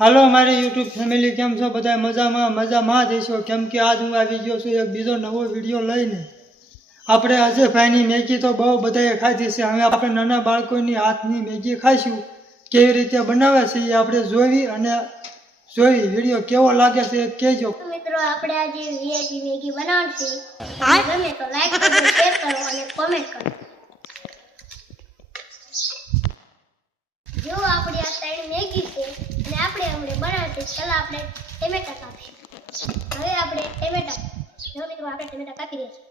હાલો મારી YouTube family કેમ છો? બધા મજામાં? મજામાં જ હશો? કેમ કે આજ હું આવી ગયો છું એક બીજો નવો વીડિયો લઈને. આપણે આજે ભાઈની મેગી તો બહુ બધાએ ખાધી છે. હવે આપણે નાના બાળકોની હાથની મેગી ખાઈશું. કેવી રીતે બનાવે છે એ આપણે જોવી અને જોઈ. વીડિયો કેવો લાગે છે એ કહેજો. મિત્રો આપણે આજે વીઆઈપી મેગી બનાવશે ગમે તો લાઈક કરો શેર કરો અને કોમેન્ટ કરો જો આપણી આ ત્રણ મેગી છે અને આપણે બનાવતી પહેલાં આપણે ટમેટા કાપીએ. હવે આપણે ટમેટા, જો મિત્રો, આપણે ટમેટા કાપી દઈએ છીએ.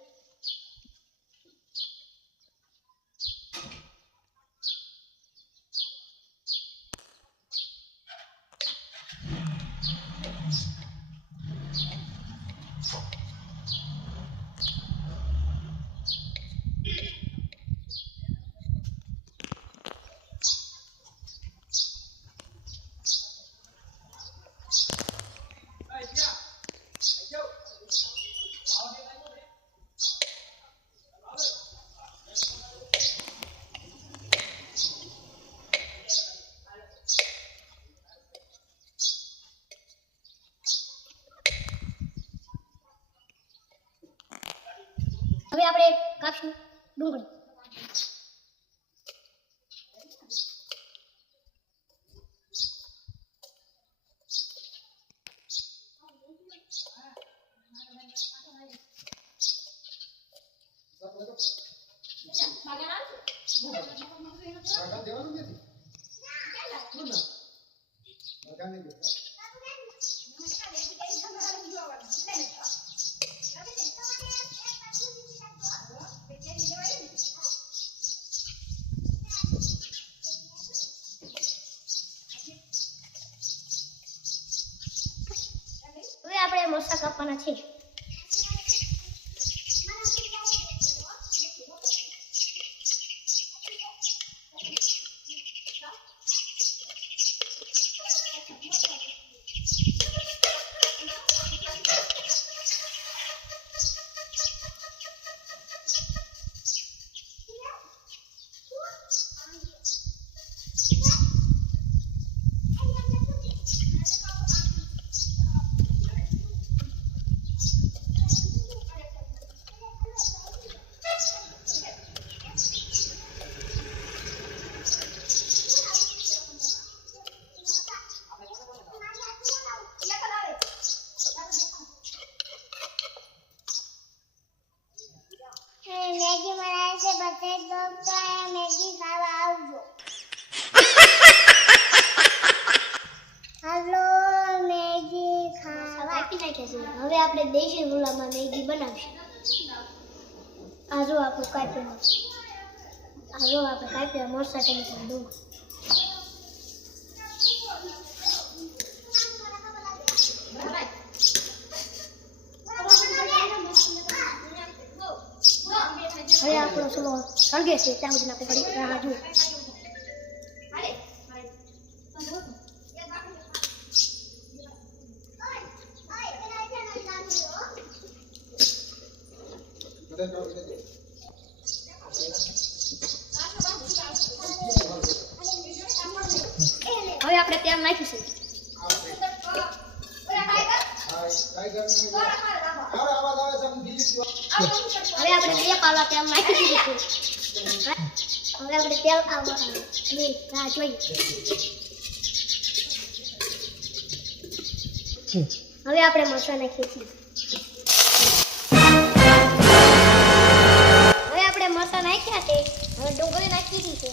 હવે આપણે કાપશું ડુંગળી હવે આપણે મરચાં કાપવાના છે મેગી બનાવે છે બધે તો મેગી ખાવા આવજો હાલો મેગી ખાવા આપી નાખ્યા છે હવે આપણે દેશી ગુલામાં મેગી બનાવીશું. આ જો આપણું કાપ્યું આ જો આપણે કાપ્યા મરસા ટમેટા ડુંગળી. હવે આપણો ચલો સળગે છે, ત્યાં સુધી આપણે ફરી રાહ જુઓ. હવે આપણે તેલ નાખીશું હવે આપણે બે પાવલા તેલ નાખી દીધું હવે આપણે તેલ ખાવા જોઈએ. હવે આપણે મરચાં નાખીએ છીએ. હવે આપણે મસા નાખ્યા છે. હવે ડુંગળી નાખી દીધી છે.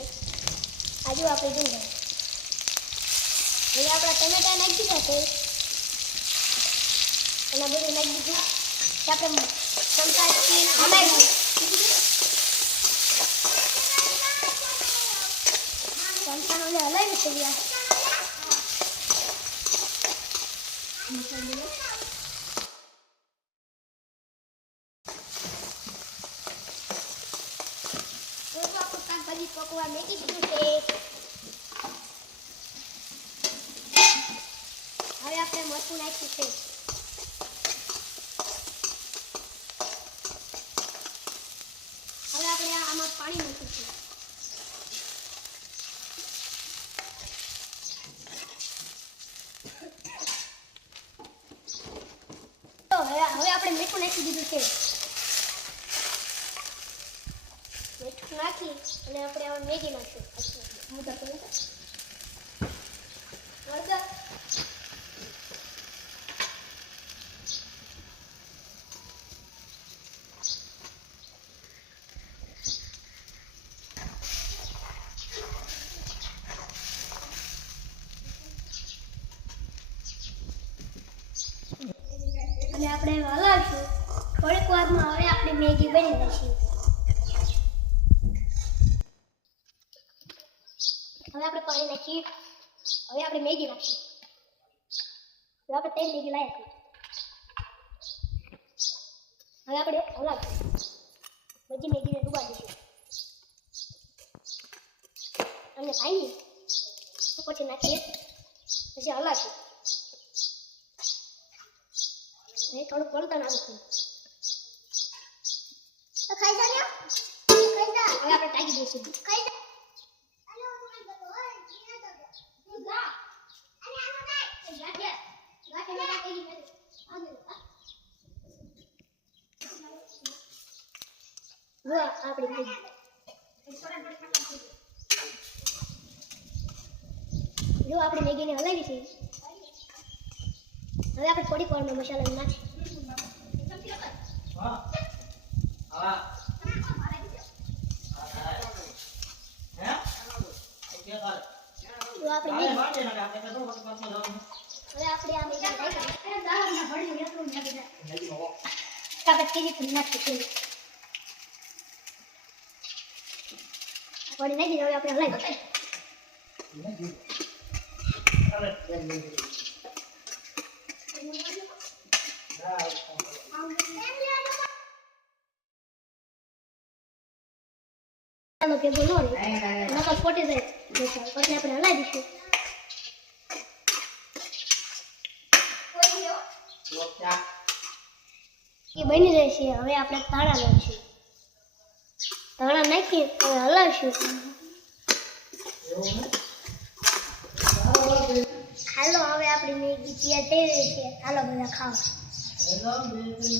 આજુ આપણે ડુંગળી હવે આપણા ટમેટા નાખી દીધા છે એના બધું નાખી દીધું. આપણે ચમચાથી હલાવી ચમચાનો હલાવી છે શાકભાજી પકવા મેકી દીધું છે. સરખું નાખ્યું છે. હવે આપણે આમાં પાણી નાખીશું હવે આપણે મીઠું નાખી દીધું છે. મીઠું નાખી અને આપણે આમાં મેગી નાખીશું. મુદ્દા. વળગા. આપણે હલાવશું થોડીક વારમાં હવે આપણી મેગી બની જશે. હવે આપણે પાણી નાખી હવે આપણે મેગી નાખીએ. હવે આપણે તેલ મેગી લાવ્યા છીએ હવે આપણે હલાવશું બધી મેગીને ડૂબાડી દઈશું. અને ખાઈ પછી નાખીએ. પછી હલાવશું. એ થોડું પડતા નાખું તો ખાઈ જા ખાઈ જા. હવે આપણે ટાકી દઈશું ખાઈ જા. આપણી જો આપણે મેગીને હલાવી છે. હવે આપણે થોડીક વારમાં મસાલો નાખી હા હા હે જો આપણે હવે આપણે આ મેગી નાખી નાખી હવે આપણે હલાવી દઈશું ચાલો ન રહે નકર ફોટી જાય. પછી આપણે હલાવી દઈશું એ બની જાય છે હવે આપણે ધાણા નાખીશું ધાણા નાખી હવે હલાવીશું હાલો હવે આપણી મેગી તૈયાર થઈ રહી છે હાલો, બધા ખાઓ എല്ലാം ദൈവത്തിന്